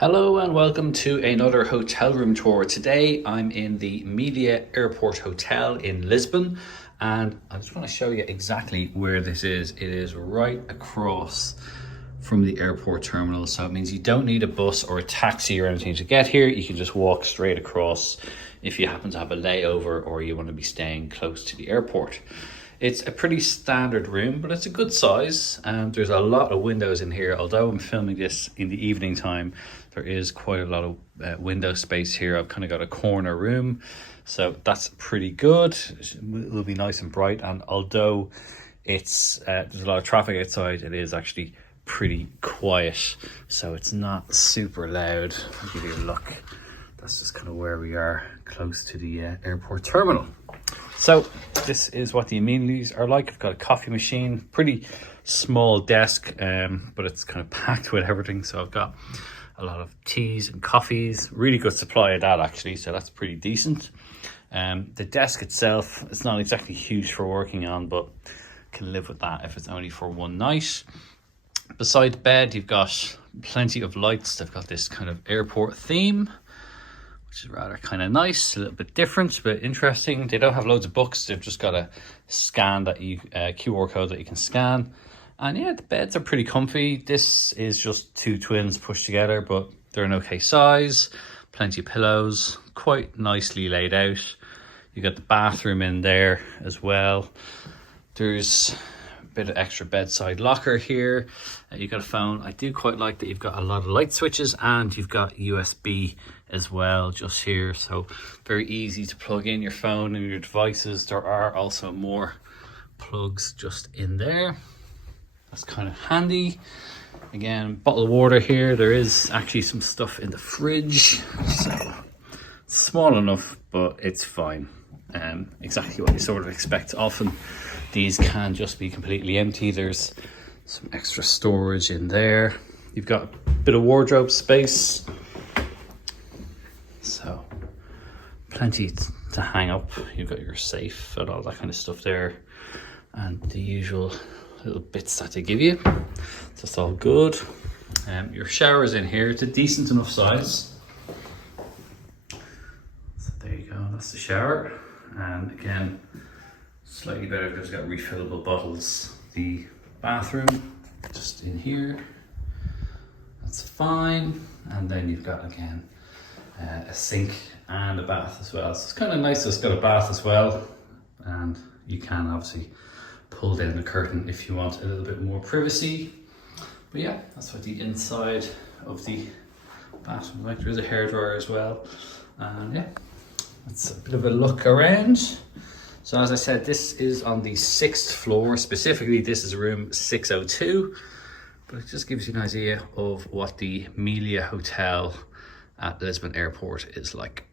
Hello and welcome to another hotel room tour. Today I'm in the Melia Airport Hotel in Lisbon, and I just want to show you exactly where this is. It is right across from the airport terminal, so it means you don't need a bus or a taxi or anything to get here. You can just walk straight across if you happen to have a layover or you want to be staying close to the airport. It's a pretty standard room, but it's a good size, and there's a lot of windows in here. Although I'm filming this in the evening time, there is quite a lot of window space here. I've kind of got a corner room, so that's pretty good. It'll be nice and bright, and although it's there's a lot of traffic outside, it is actually pretty quiet, so it's not super loud. I'll give you a look. That's just kind of where we are, close to the airport terminal. So this is what the amenities are like. I've got a coffee machine, pretty small desk, but it's kind of packed with everything. So I've got a lot of teas and coffees, really good supply of that actually. So that's pretty decent. The desk itself, it's not exactly huge for working on, but can live with that if it's only for one night. Beside the bed, you've got plenty of lights. They've got this kind of airport theme, which is rather kind of nice, a little bit different, but interesting. They don't have loads of books. They've just got a scan that you QR code that you can scan. And yeah, the beds are pretty comfy. This is just two twins pushed together, but they're an okay size. Plenty of pillows, quite nicely laid out. You got the bathroom in there as well. There's a bit of extra bedside locker here. You got a phone. I do quite like that you've got a lot of light switches, and you've got USB as well just here, so very easy to plug in your phone and your devices. There are also more plugs just in there. That's kind of handy. Again, bottle of water here. There is actually some stuff in the fridge, so it's small enough, but it's fine. Exactly what you sort of expect. Often these can just be completely empty. There's some extra storage in there. You've got a bit of wardrobe space, so plenty to hang up. You've got your safe and all that kind of stuff there, and the usual little bits that they give you. That's all good. Your shower's in here. It's a decent enough size. So there you go, that's the shower. And again, slightly better because it's got refillable bottles. The bathroom just in here, that's fine. And then you've got again a sink and a bath as well. So it's kind of nice that it's got a bath as well, and you can obviously pull down the curtain if you want a little bit more privacy. But yeah, that's what the inside of the bathroom like. There's a hairdryer as well, and yeah, that's a bit of a look around. So as I said, this is on the 6th floor. Specifically, this is room 602, but it just gives you an idea of what the Melia Hotel at Lisbon Airport is like.